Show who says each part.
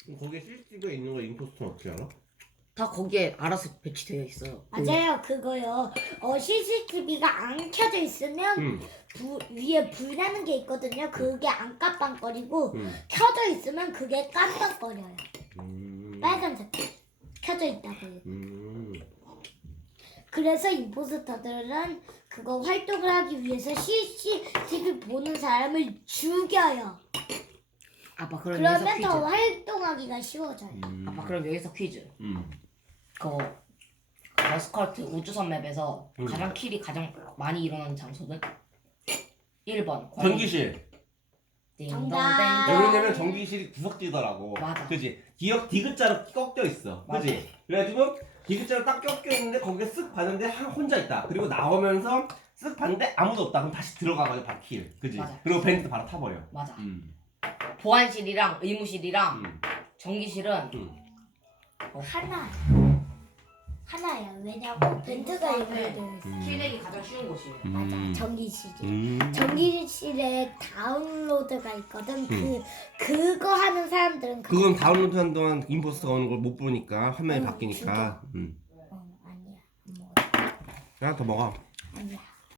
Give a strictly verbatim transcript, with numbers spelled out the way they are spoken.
Speaker 1: 거기에 씨씨티비가 있는 거 임포스터는 어떻게 알아?
Speaker 2: 다 거기에 알아서 배치되어 있어요.
Speaker 3: 맞아요, 그거요. 어, 씨씨티비가 안 켜져 있으면
Speaker 1: 응.
Speaker 3: 불, 위에 불 나는 게 있거든요. 그게 안 깜빡거리고
Speaker 1: 응.
Speaker 3: 켜져 있으면 그게 깜빡거려요.
Speaker 1: 음.
Speaker 3: 빨간색 켜져 있다고요.
Speaker 1: 음.
Speaker 3: 그래서 임포스터들은 그거 활동을 하기 위해서 씨씨티비 보는 사람을 죽여요.
Speaker 2: 아빠 그럼
Speaker 3: 그러면
Speaker 2: 여기서 퀴즈.
Speaker 3: 더 활동하기가 쉬워져요.
Speaker 1: 음.
Speaker 2: 아빠 그럼 여기서 퀴즈.
Speaker 1: 음.
Speaker 2: 그 러스컬트 우주선 맵에서
Speaker 1: 음.
Speaker 2: 가장 킬이 가장 많이 일어나는 장소는 일 번
Speaker 1: 전기실.
Speaker 3: 정답.
Speaker 1: 왜 그러냐면 전기실이 구석지더라고.
Speaker 2: 맞아.
Speaker 1: 그지? 기억 디귿자로 꺾여 있어. 그지? 그래가지고 디귿자로 딱 꺾여 있는데 거기에 쓱 봤는데 한 혼자 있다. 그리고 나오면서 쓱 봤는데 아무도 없다. 그럼 다시 들어가가지고 바로 킬. 그지?
Speaker 2: 맞아.
Speaker 1: 그리고 벤트 바로 타버려.
Speaker 2: 맞아.
Speaker 1: 음.
Speaker 2: 보안실이랑 의무실이랑
Speaker 1: 음.
Speaker 2: 전기실은
Speaker 1: 음.
Speaker 3: 하나. 하나예요. 왜냐고 벤트가 연결되어 있어.
Speaker 2: 킬내기 가장 쉬운 곳이에요.
Speaker 3: 맞아.
Speaker 1: 음.
Speaker 3: 전기실이.
Speaker 1: 음.
Speaker 3: 전기실에 다운로드가 있거든.
Speaker 1: 음.
Speaker 3: 그 그거 하는 사람들은 그거
Speaker 1: 그건 다운로드 한 동안 임포스터가 오는 걸 못 보니까 화면이
Speaker 3: 응,
Speaker 1: 바뀌니까.
Speaker 3: 진짜.
Speaker 1: 음.
Speaker 3: 어, 아니야. 뭐
Speaker 1: 하나 더 먹어.
Speaker 3: 아니야.